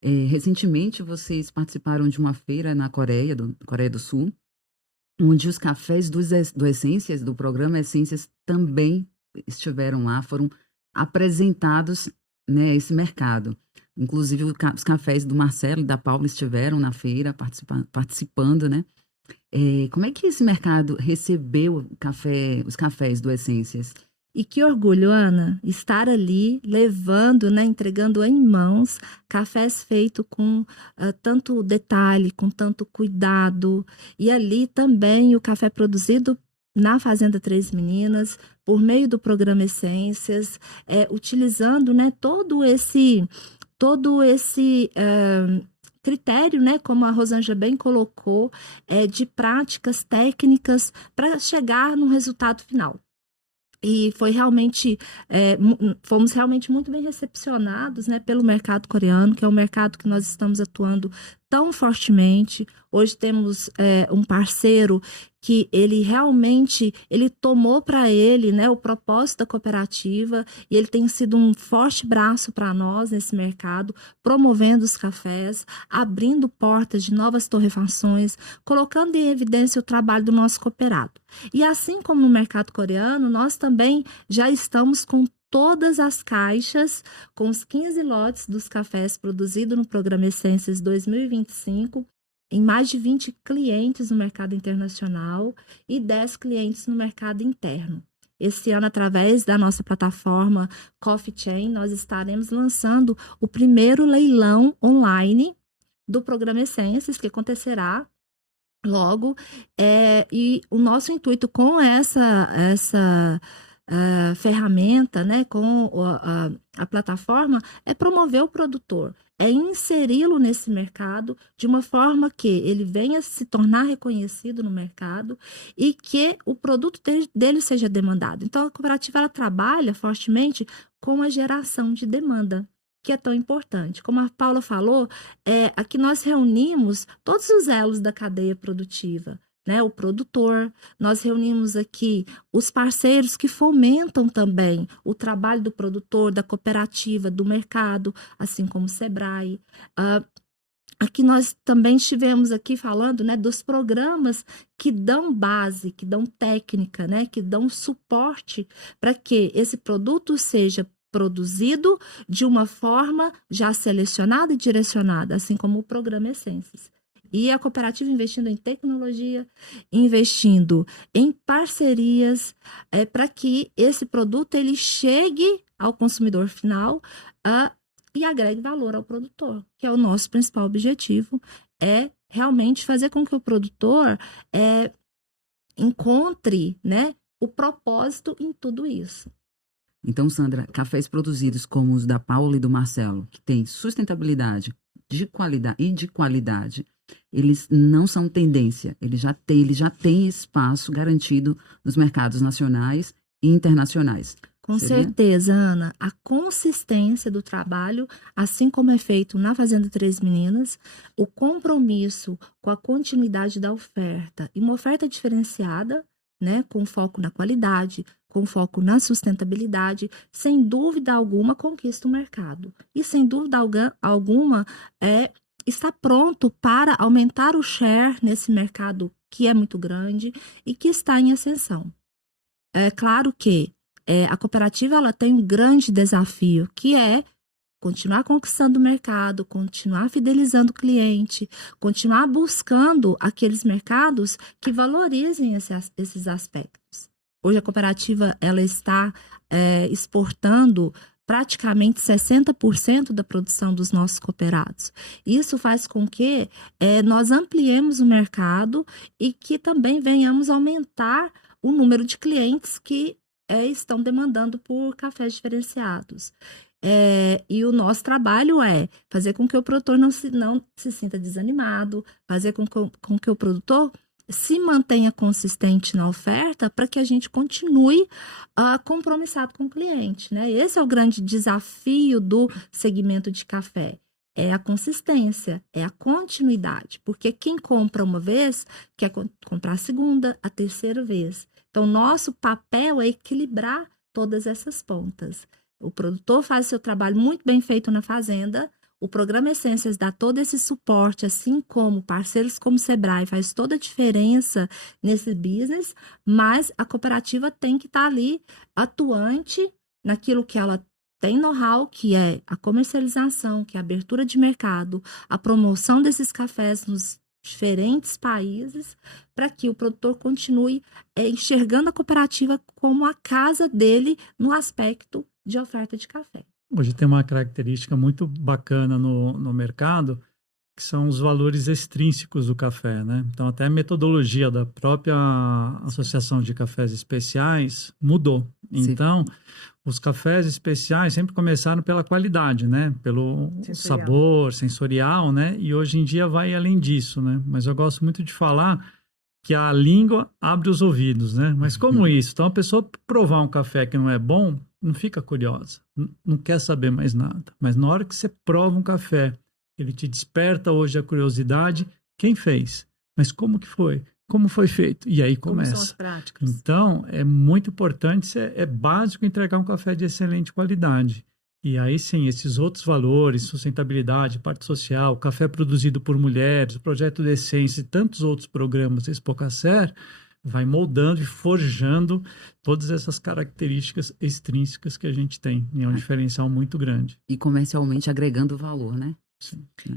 Recentemente, vocês participaram de uma feira na Coreia do Sul, onde os cafés do Essências, do programa Essências, também estiveram lá, foram apresentados, né, a esse mercado. Inclusive, os cafés do Marcelo e da Paula estiveram na feira participando, né? Como é que esse mercado recebeu os cafés do Essências? E que orgulho, Ana, estar ali levando, né, entregando em mãos cafés feitos com tanto detalhe, com tanto cuidado. E ali também o café produzido na Fazenda Três Meninas, por meio do programa Essências, utilizando, né, todo esse critério, né, como a Rosângela bem colocou, de práticas técnicas para chegar no resultado final. E foi realmente, fomos realmente muito bem recepcionados, né, pelo mercado coreano, que é um mercado que nós estamos atuando tão fortemente. Hoje temos um parceiro que ele realmente tomou para ele, né, o propósito da cooperativa, e ele tem sido um forte braço para nós nesse mercado, promovendo os cafés, abrindo portas de novas torrefações, colocando em evidência o trabalho do nosso cooperado. E assim como no mercado coreano, nós também já estamos com todas as caixas, com os 15 lotes dos cafés produzidos no programa Essências 2025, em mais de 20 clientes no mercado internacional e 10 clientes no mercado interno. Esse ano, através da nossa plataforma Coffee Chain, nós estaremos lançando o primeiro leilão online do programa Essências, que acontecerá logo. E o nosso intuito com essa ferramenta, né, com a plataforma, é promover o produtor, é inseri-lo nesse mercado de uma forma que ele venha se tornar reconhecido no mercado e que o produto dele seja demandado. Então, a cooperativa ela trabalha fortemente com a geração de demanda, que é tão importante. Como a Paula falou, aqui nós reunimos todos os elos da cadeia produtiva, né? O produtor, nós reunimos aqui os parceiros que fomentam também o trabalho do produtor, da cooperativa, do mercado, assim como o Sebrae. Aqui nós também estivemos aqui falando, né, dos programas que dão base, que dão técnica, né, que dão suporte para que esse produto seja produzido de uma forma já selecionada e direcionada, assim como o programa Essências. E a cooperativa investindo em tecnologia, investindo em parcerias, para que esse produto ele chegue ao consumidor final e agregue valor ao produtor, que é o nosso principal objetivo, é realmente fazer com que o produtor encontre, né, o propósito em tudo isso. Então, Sandra, cafés produzidos como os da Paula e do Marcelo, que tem sustentabilidade de qualidade, eles não são tendência, eles já têm espaço garantido nos mercados nacionais e internacionais. Com certeza, Ana, a consistência do trabalho, assim como é feito na Fazenda Três Meninas, o compromisso com a continuidade da oferta e uma oferta diferenciada, né, com foco na qualidade, com foco na sustentabilidade, sem dúvida alguma conquista o mercado. E sem dúvida alguma está pronto para aumentar o share nesse mercado que é muito grande e que está em ascensão. É claro que a cooperativa ela tem um grande desafio, que é continuar conquistando o mercado, continuar fidelizando o cliente, continuar buscando aqueles mercados que valorizem esses aspectos. Hoje a cooperativa ela está exportando praticamente 60% da produção dos nossos cooperados. Isso faz com que nós ampliemos o mercado e que também venhamos aumentar o número de clientes que estão demandando por cafés diferenciados. E o nosso trabalho é fazer com que o produtor não se sinta desanimado, fazer com que o produtor se mantenha consistente na oferta para que a gente continue compromissado com o cliente, né? Esse é o grande desafio do segmento de café. É a consistência, é a continuidade, porque quem compra uma vez quer comprar a segunda, a terceira vez. Então, nosso papel é equilibrar todas essas pontas. O produtor faz seu trabalho muito bem feito na fazenda, o programa Essências dá todo esse suporte, assim como parceiros como o Sebrae faz toda a diferença nesse business, mas a cooperativa tem que estar ali atuante naquilo que ela tem know-how, que é a comercialização, que é a abertura de mercado, a promoção desses cafés nos diferentes países, para que o produtor continue enxergando a cooperativa como a casa dele no aspecto de oferta de café. Hoje tem uma característica muito bacana no mercado, que são os valores extrínsecos do café, né? Então, até a metodologia da própria Associação de Cafés Especiais mudou. Sim. Então, os cafés especiais sempre começaram pela qualidade, né? Pelo Sensorial. sabor sensorial, né? E hoje em dia vai além disso, né? Mas eu gosto muito de falar que a língua abre os ouvidos, né? Mas como isso? Então, a pessoa provar um café que não é bom, não fica curiosa, não quer saber mais nada. Mas na hora que você prova um café, ele te desperta hoje a curiosidade, quem fez? Mas como que foi? Como foi feito? E aí Como são as começa. práticas? Então, é muito importante, é básico entregar um café de excelente qualidade. E aí sim, esses outros valores, sustentabilidade, parte social, café produzido por mulheres, o projeto de essência e tantos outros programas Expocacer, vai moldando e forjando todas essas características extrínsecas que a gente tem. E é um diferencial muito grande. E comercialmente agregando valor, né?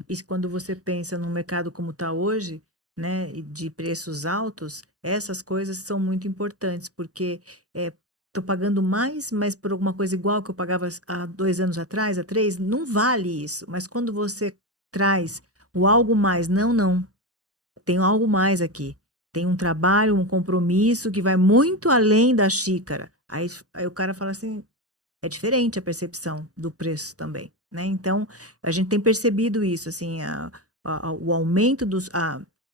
E quando você pensa num mercado como está hoje, né, e de preços altos, essas coisas são muito importantes, porque estou pagando mais, mas por alguma coisa igual que eu pagava há 2 anos atrás, há 3, não vale isso. Mas quando você traz o algo mais, não, tem algo mais aqui. Tem um trabalho, um compromisso que vai muito além da xícara. Aí o cara fala assim, é diferente a percepção do preço também, né? Então, a gente tem percebido isso, assim, o aumento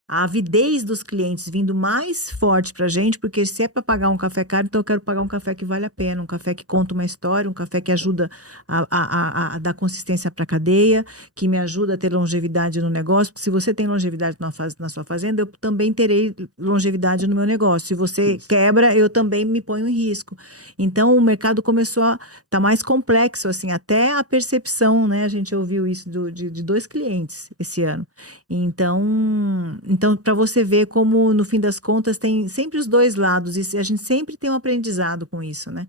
a avidez dos clientes vindo mais forte pra gente, porque se é para pagar um café caro, então eu quero pagar um café que vale a pena, um café que conta uma história, um café que ajuda a dar consistência para a cadeia, que me ajuda a ter longevidade no negócio, porque se você tem longevidade na sua fazenda, eu também terei longevidade no meu negócio. Se você quebra, eu também me ponho em risco. Então, o mercado começou a estar mais complexo, assim, até a percepção, né? A gente ouviu isso de 2 clientes esse ano. Então, para você ver como, no fim das contas, tem sempre os 2 lados, e a gente sempre tem um aprendizado com isso, né?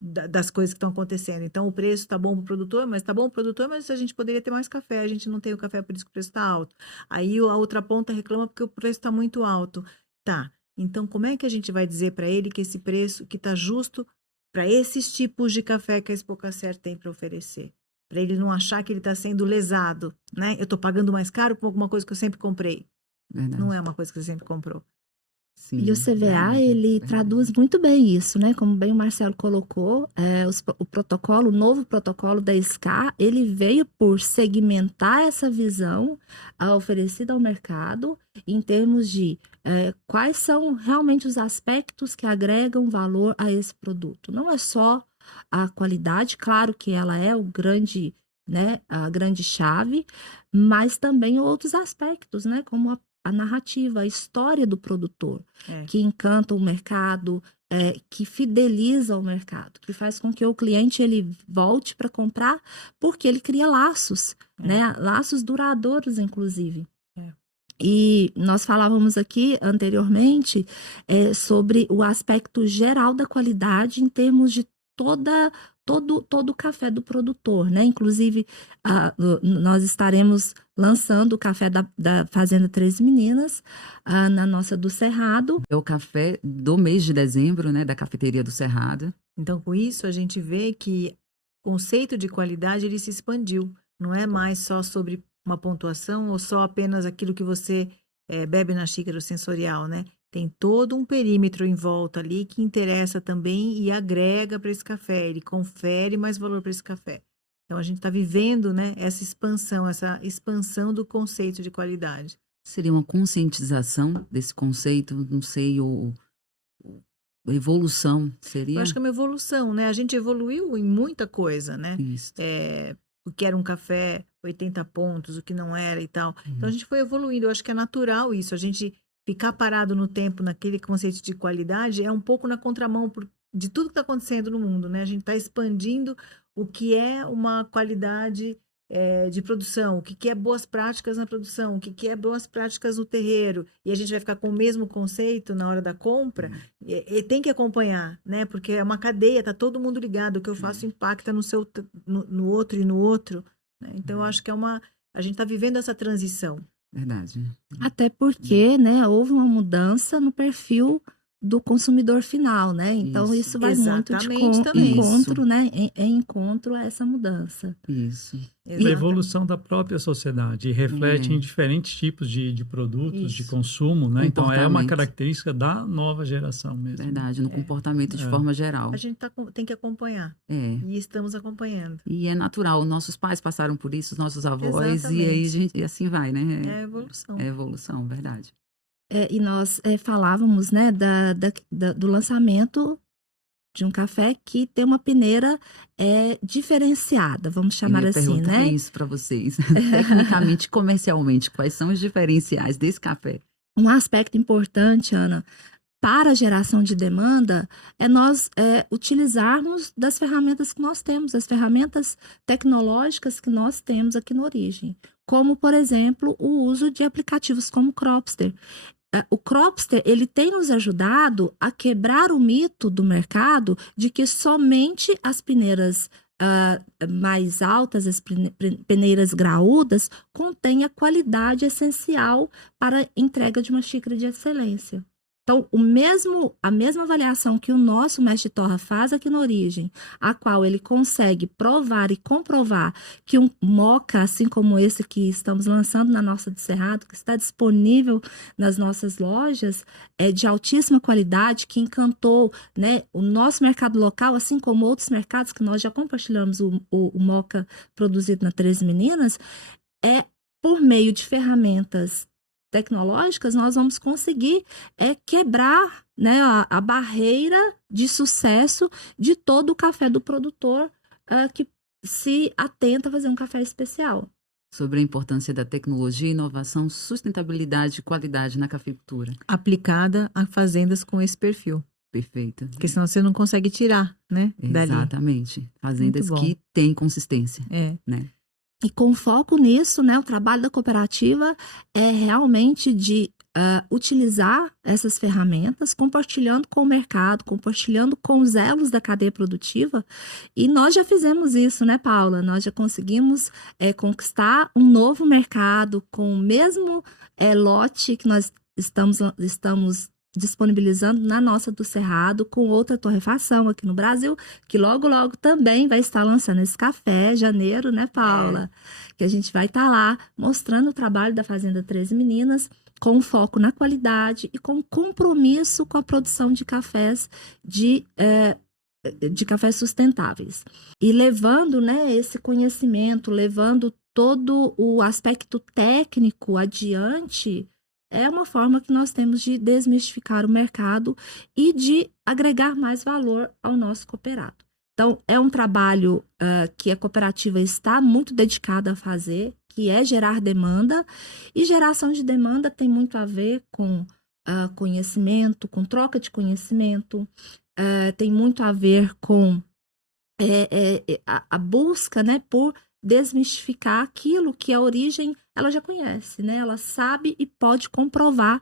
Das coisas que estão acontecendo. Então, o preço está bom para o produtor, mas está bom para o produtor, mas a gente poderia ter mais café, a gente não tem o café, por isso que o preço está alto. Aí a outra ponta reclama porque o preço está muito alto. Tá, então como é que a gente vai dizer para ele que esse preço que está justo para esses tipos de café que a Expocacer tem para oferecer? Para ele não achar que ele está sendo lesado, né? Eu estou pagando mais caro por alguma coisa que eu sempre comprei. Verdade. Não é uma coisa que você sempre comprou. Sim, E o CVA, verdade, ele verdade. traduz muito bem isso, né? Como bem o Marcelo colocou, o protocolo, o novo protocolo da SCA, ele veio por segmentar essa visão oferecida ao mercado em termos de quais são realmente os aspectos que agregam valor a esse produto. Não é só a qualidade, claro que ela é o grande, né, a grande chave, mas também outros aspectos, né? Como a narrativa, a história do produtor, que encanta o mercado, que fideliza o mercado, que faz com que o cliente ele volte para comprar, porque ele cria laços, né? Laços duradouros, inclusive. E nós falávamos aqui anteriormente sobre o aspecto geral da qualidade em termos de todo o café do produtor, né? Inclusive, nós estaremos lançando o café da Fazenda Três Meninas na nossa do Cerrado. É o café do mês de dezembro, né? Da cafeteria do Cerrado. Então, com isso, a gente vê que o conceito de qualidade ele se expandiu. Não é mais só sobre uma pontuação ou só apenas aquilo que você bebe na xícara sensorial, né? Tem todo um perímetro em volta ali que interessa também e agrega para esse café, ele confere mais valor para esse café. Então, a gente está vivendo, né, essa expansão do conceito de qualidade. Seria uma conscientização desse conceito, não sei, ou evolução seria? Eu acho que é uma evolução, né? A gente evoluiu em muita coisa, né? Isso. O que era um café 80 pontos, o que não era e tal. Então, a gente foi evoluindo. Eu acho que é natural isso. A gente ficar parado no tempo naquele conceito de qualidade é um pouco na contramão de tudo que está acontecendo no mundo, né? A gente está expandindo o que é uma qualidade de produção, o que é boas práticas na produção, o que é boas práticas no terreiro, e a gente vai ficar com o mesmo conceito na hora da compra, e tem que acompanhar, né? Porque é uma cadeia, tá todo mundo ligado, o que eu faço impacta no outro e no outro, né? Então eu acho que a gente está vivendo essa transição. Verdade. Até porque, né, houve uma mudança no perfil do consumidor final, né? Então, isso vai muito de Exatamente também. encontro, né? Em encontro a essa mudança. Isso. A evolução da própria sociedade e reflete em diferentes tipos de produtos, de consumo, né? Então, é uma característica da nova geração mesmo. Verdade, no comportamento de forma geral. A gente tem que acompanhar. E estamos acompanhando. E é natural, nossos pais passaram por isso, os nossos avós, e aí e assim vai, né? É a evolução. É a evolução, verdade. E nós falávamos, né, do lançamento de um café que tem uma peneira diferenciada, vamos chamar assim, né? Isso para vocês. Tecnicamente, comercialmente, quais são os diferenciais desse café? Um aspecto importante, Ana, para a geração de demanda é nós utilizarmos das ferramentas que nós temos, as ferramentas tecnológicas que nós temos aqui no Origem, como, por exemplo, o uso de aplicativos como o Cropster. O Cropster, ele tem nos ajudado a quebrar o mito do mercado de que somente as peneiras mais altas, as peneiras graúdas, contêm a qualidade essencial para a entrega de uma xícara de excelência. Então, a mesma avaliação que o nosso mestre torra faz aqui na Origem, a qual ele consegue provar e comprovar que um moca, assim como esse que estamos lançando na nossa do Cerrado, que está disponível nas nossas lojas, é de altíssima qualidade, que encantou, né, o nosso mercado local, assim como outros mercados que nós já compartilhamos o moca produzido na Três Meninas, por meio de ferramentas tecnológicas, nós vamos conseguir quebrar, né, a barreira de sucesso de todo o café do produtor que se atenta a fazer um café especial. Sobre a importância da tecnologia, inovação, sustentabilidade e qualidade na cafeicultura. Aplicada a fazendas com esse perfil. Perfeito. Porque senão você não consegue tirar, né, dali. Exatamente. Fazendas que têm consistência. Né? E com foco nisso, né, o trabalho da cooperativa é realmente de utilizar essas ferramentas, compartilhando com o mercado, compartilhando com os elos da cadeia produtiva. E nós já fizemos isso, né, Paula? Nós já conseguimos conquistar um novo mercado com o mesmo lote que nós estamos disponibilizando na nossa do Cerrado, com outra torrefação aqui no Brasil, que logo, logo também vai estar lançando esse café, janeiro, né, Paula? Que a gente vai estar lá mostrando o trabalho da Fazenda 13 Meninas, com foco na qualidade e com compromisso com a produção de cafés de cafés sustentáveis. E levando, né, esse conhecimento, levando todo o aspecto técnico adiante, é uma forma que nós temos de desmistificar o mercado e de agregar mais valor ao nosso cooperado. Então, é um trabalho que a cooperativa está muito dedicada a fazer, que é gerar demanda, e geração de demanda tem muito a ver com conhecimento, com troca de conhecimento, tem muito a ver com a busca, né, por desmistificar aquilo que a Origem ela já conhece, né? Ela sabe e pode comprovar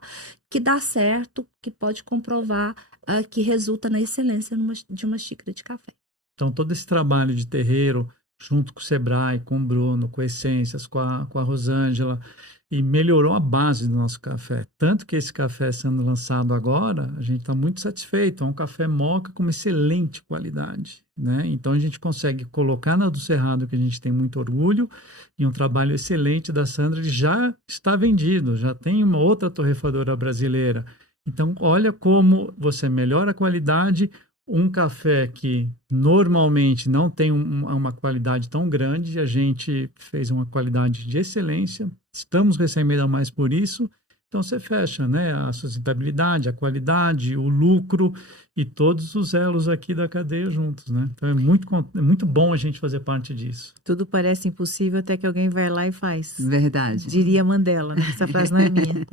que dá certo, que pode comprovar que resulta na excelência de uma xícara de café. Então, todo esse trabalho de terreiro, junto com o Sebrae, com o Bruno, com a Essências, com a Rosângela, e melhorou a base do nosso café. Tanto que esse café sendo lançado agora, a gente está muito satisfeito. É um café moca com uma excelente qualidade, né? Então, a gente consegue colocar na do Cerrado, que a gente tem muito orgulho, e um trabalho excelente da Sandra, ele já está vendido, já tem uma outra torrefadora brasileira. Então, olha como você melhora a qualidade. Um café que normalmente não tem uma qualidade tão grande, a gente fez uma qualidade de excelência, estamos recebendo mais por isso, então você fecha, né, a sustentabilidade, a qualidade, o lucro e todos os elos aqui da cadeia juntos, né? Então é muito bom a gente fazer parte disso. Tudo parece impossível até que alguém vai lá e faz. Verdade. Diria Mandela, né? Essa frase não é minha.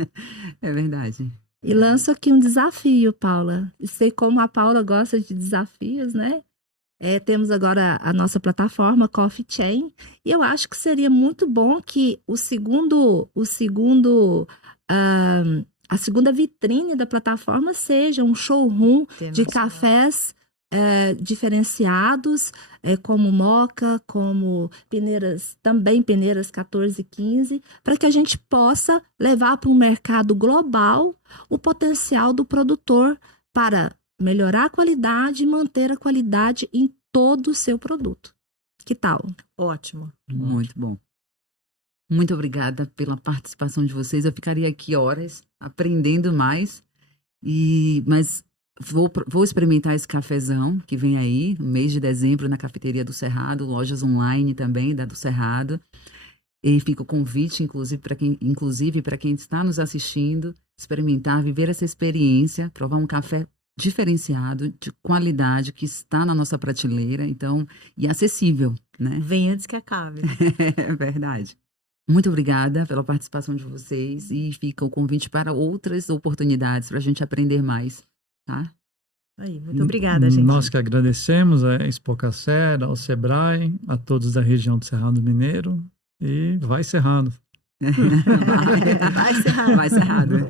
É verdade. E lanço aqui um desafio, Paula. E sei como a Paula gosta de desafios, né? Temos agora a nossa plataforma Coffee Chain, e eu acho que seria muito bom que a segunda vitrine da plataforma seja um showroom de cafés diferenciados, como Moka, como peneiras 14 e 15, para que a gente possa levar para um mercado global o potencial do produtor para melhorar a qualidade e manter a qualidade em todo o seu produto. Que tal? Ótimo. Muito bom. Muito obrigada pela participação de vocês. Eu ficaria aqui horas aprendendo mais, mas vou experimentar esse cafezão que vem aí, no mês de dezembro, na Cafeteria do Cerrado, lojas online também da do Cerrado. E fica o convite, inclusive, para quem está nos assistindo, experimentar, viver essa experiência, provar um café diferenciado, de qualidade, que está na nossa prateleira, então, e acessível, né? Vem antes que acabe. É verdade. Muito obrigada pela participação de vocês e fica o convite para outras oportunidades para a gente aprender mais, tá? Aí, muito obrigada, gente. Nós que agradecemos a Expo Café, ao Sebrae, a todos da região do Cerrado Mineiro, e vai Cerrado. Vai Cerrado.